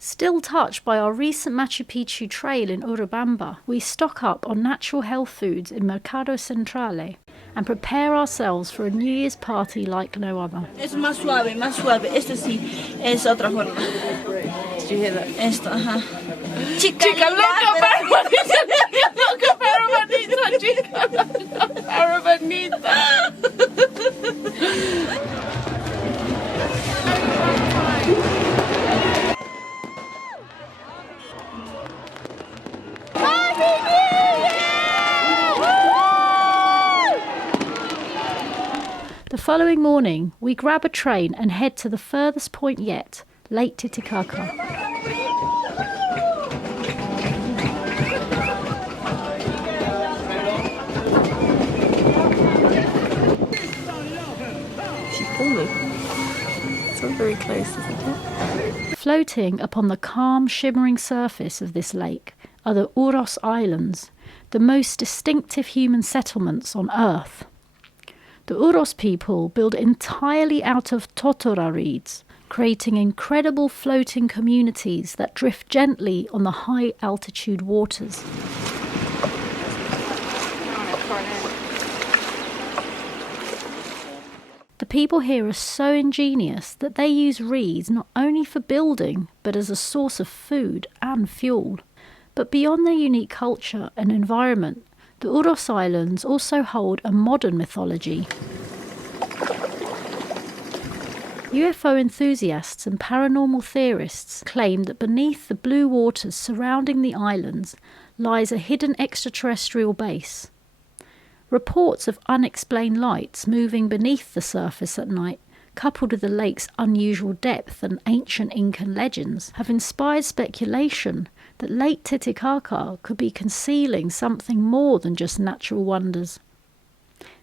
Still touched by our recent Machu Picchu trail in Urubamba, we stock up on natural health foods in Mercado Centrale and prepare ourselves for a New Year's party like no other. Es más suave, más suave. Este sí es otra forma. Did you hear that? Esto, ajá. Chica loca, pero bonita, chica loca, pero bonita. The following morning, we grab a train and head to the furthest point yet, Lake Titicaca. It's not very close, isn't it? Floating upon the calm, shimmering surface of this lake are the Uros Islands, the most distinctive human settlements on Earth. The Uros people build entirely out of totora reeds, creating incredible floating communities that drift gently on the high-altitude waters. The people here are so ingenious that they use reeds not only for building, but as a source of food and fuel. But beyond their unique culture and environment, the Uros Islands also hold a modern mythology. UFO enthusiasts and paranormal theorists claim that beneath the blue waters surrounding the islands lies a hidden extraterrestrial base. Reports of unexplained lights moving beneath the surface at night, coupled with the lake's unusual depth and ancient Incan legends, have inspired speculation that Lake Titicaca could be concealing something more than just natural wonders.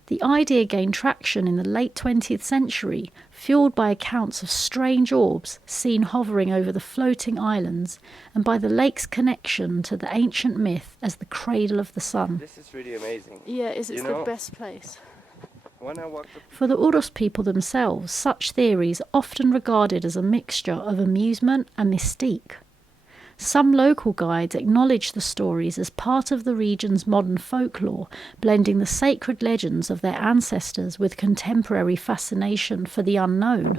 The idea gained traction in the late 20th century, fueled by accounts of strange orbs seen hovering over the floating islands and by the lake's connection to the ancient myth as the cradle of the sun. This is really amazing. Yeah, it's the best place. For the Uros people themselves, such theories are often regarded as a mixture of amusement and mystique. Some local guides acknowledge the stories as part of the region's modern folklore, blending the sacred legends of their ancestors with contemporary fascination for the unknown.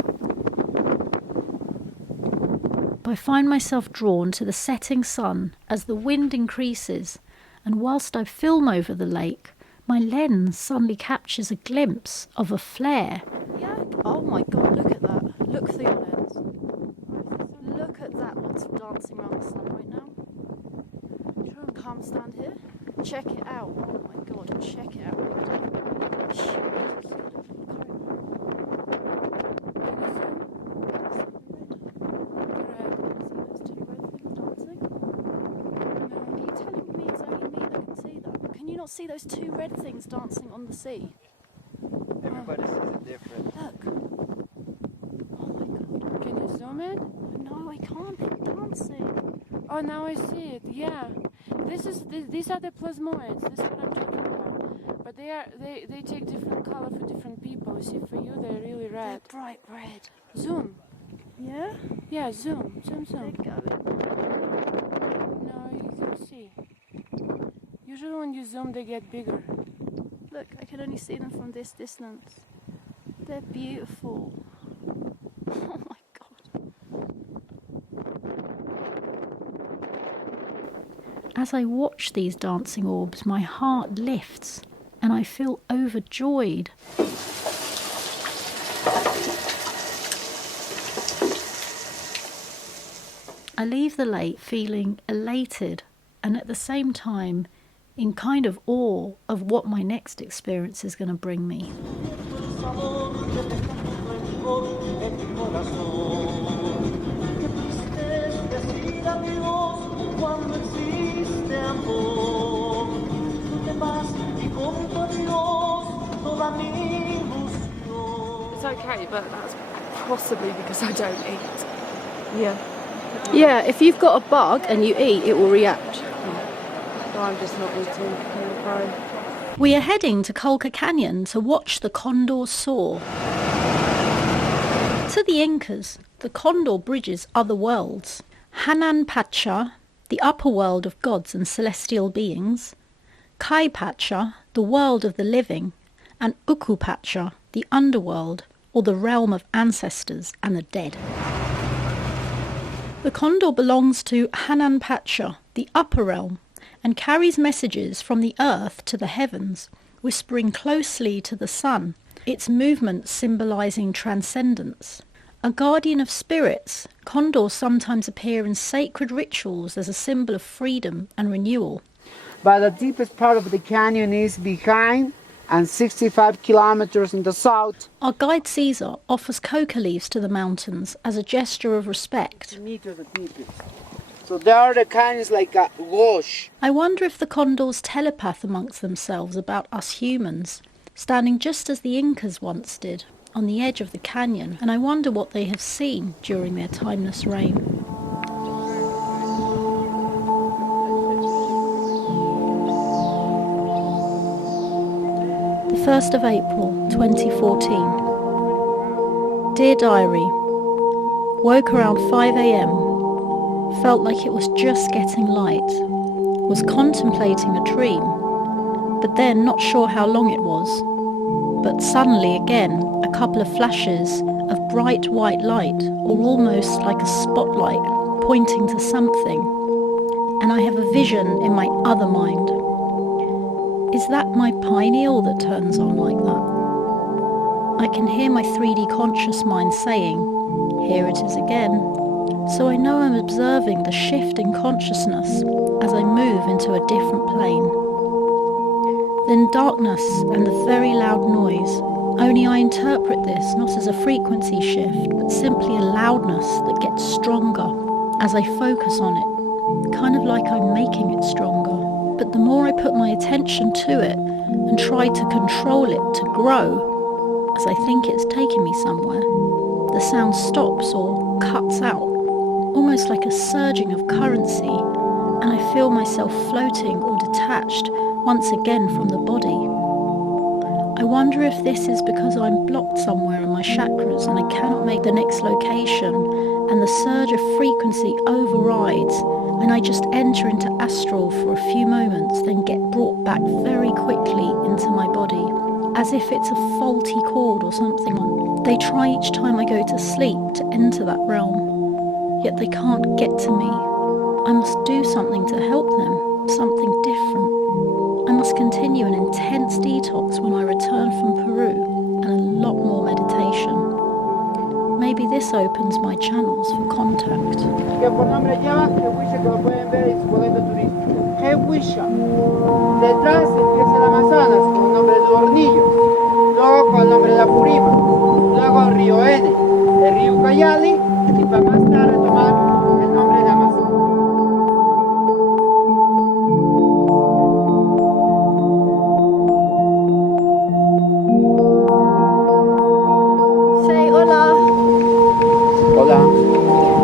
I find myself drawn to the setting sun as the wind increases, and whilst I film over the lake, my lens suddenly captures a glimpse of a flare. Yeah. Oh my God! Look at that. Look through your lens. Look at that. What's dancing around the sun right now? Try and calm stand here. Check it out. Oh my God! Check it out. See those two red things dancing on the sea? Everybody sees it different. Look. Oh my God. Can you zoom in? No, I can't. They're dancing. Oh, now I see it. Yeah. These are the plasmoids. This is what I'm talking about. But they take different color for different people. See, for you they're really red. They're bright red. Zoom. Yeah? Yeah, zoom. Zoom. They're going. No, you can see. Usually when you zoom, they get bigger. Look, I can only see them from this distance. They're beautiful. Oh my God. As I watch these dancing orbs, my heart lifts and I feel overjoyed. I leave the lake feeling elated and at the same time in kind of awe of what my next experience is going to bring me. It's okay, but that's possibly because I don't eat. Yeah. Yeah, if you've got a bug and you eat, it will react. So I'm just not eating. I'm fine. We are heading to Colca Canyon to watch the condors soar. To the Incas, the condor bridges other worlds. Hanan Pacha, the upper world of gods and celestial beings, Kai Pacha, the world of the living, and Uku Pacha, the underworld, or the realm of ancestors and the dead. The condor belongs to Hanan Pacha, the upper realm, and carries messages from the earth to the heavens, whispering closely to the sun, its movements symbolising transcendence. A guardian of spirits, condors sometimes appear in sacred rituals as a symbol of freedom and renewal. But the deepest part of the canyon is behind and 65 kilometers in the south. Our guide Caesar offers coca leaves to the mountains as a gesture of respect. So there are the canyons like a wash. I wonder if the condors telepath amongst themselves about us humans, standing just as the Incas once did, on the edge of the canyon, and I wonder what they have seen during their timeless reign. The 1st of April, 2014. Dear Diary, woke around 5 a.m, felt like it was just getting light, was contemplating a dream, but then not sure how long it was. But suddenly again, a couple of flashes of bright white light, or almost like a spotlight pointing to something, and I have a vision in my other mind. Is that my pineal that turns on like that? I can hear my 3D conscious mind saying, here it is again. So I know I'm observing the shift in consciousness as I move into a different plane. Then darkness and the very loud noise, only I interpret this not as a frequency shift, but simply a loudness that gets stronger as I focus on it, kind of like I'm making it stronger. But the more I put my attention to it and try to control it to grow, as I think it's taking me somewhere, the sound stops or cuts out, almost like a surging of currency, and I feel myself floating or detached once again from the body. I wonder if this is because I'm blocked somewhere in my chakras and I cannot make the next location, and the surge of frequency overrides, and I just enter into astral for a few moments, then get brought back very quickly into my body, as if it's a faulty cord or something. They try each time I go to sleep to enter that realm, yet they can't get to me. I must do something to help them, something different. I must continue an intense detox when I return from Peru, and a lot more meditation. Maybe this opens my channels for contact. Que por nombre lleva Jehuisha, que lo pueden ver en su boleto turístico. Jehuisha. Detrás empieza el Amazonas con el nombre de Hornillo. Luego con el nombre de Apurima. Luego el río N, el río Ucayali, y para más tarde tomar el nombre de Amazonas. Say hola. Hola,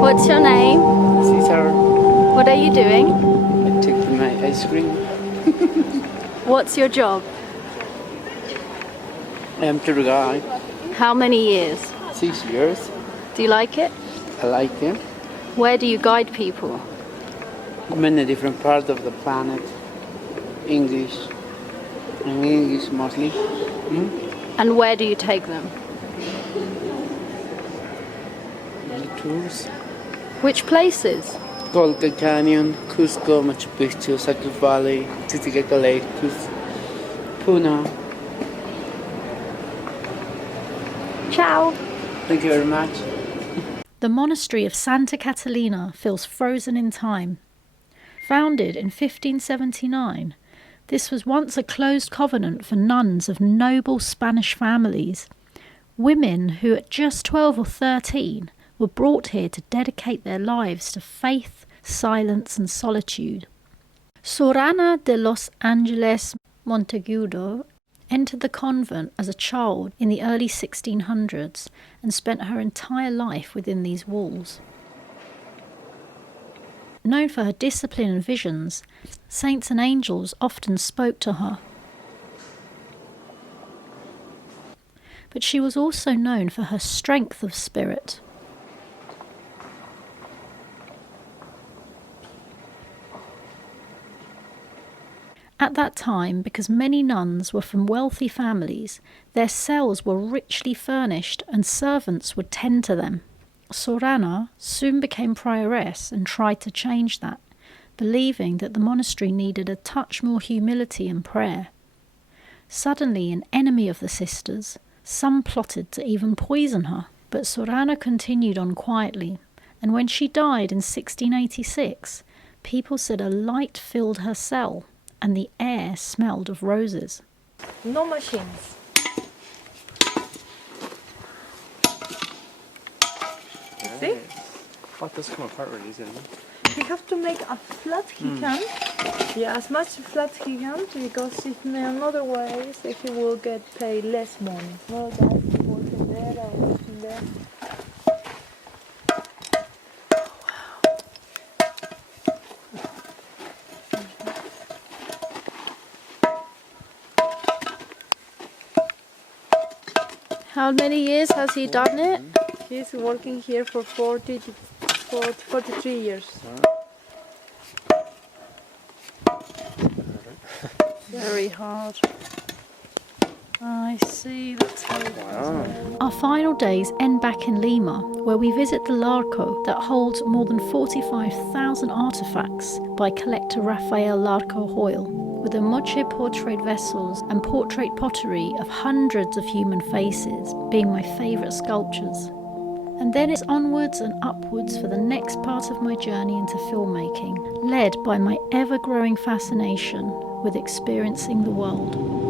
What's your name? Caesar. What are you doing? I took my ice cream. What's your job? I'm tour guide. How many years? 6 years. Do you like it? I like it. Where do you guide people? Many different parts of the planet. English. And English mostly. And where do you take them? The tours. Which places? Colca Canyon, Cusco, Machu Picchu, Sacred Valley, Titicaca Lake, Puna. Ciao. Thank you very much. The monastery of Santa Catalina feels frozen in time. Founded in 1579, this was once a closed convent for nuns of noble Spanish families. Women who at just 12 or 13 were brought here to dedicate their lives to faith, silence and solitude. Sorana de los Angeles Monteagudo entered the convent as a child in the early 1600s and spent her entire life within these walls. Known for her discipline and visions, saints and angels often spoke to her. But she was also known for her strength of spirit. At that time, because many nuns were from wealthy families, their cells were richly furnished and servants would tend to them. Sorana soon became prioress and tried to change that, believing that the monastery needed a touch more humility and prayer. Suddenly, an enemy of the sisters, some plotted to even poison her, but Sorana continued on quietly, and when she died in 1686, people said a light filled her cell and the air smelled of roses. No machines. See? Oh, it does come apart really easily. He have to make a flat he can. Yeah, as much flat he can, because if in other ways he will get paid less money. No guys working there or working there. How many years has he done it? He's working here for 43 years. Very hard. I see, that's how it Wow. Our final days end back in Lima, where we visit the Larco that holds more than 45,000 artefacts by collector Rafael Larco Hoyle, with the moche portrait vessels and portrait pottery of hundreds of human faces being my favourite sculptures. And then it's onwards and upwards for the next part of my journey into filmmaking, led by my ever-growing fascination with experiencing the world.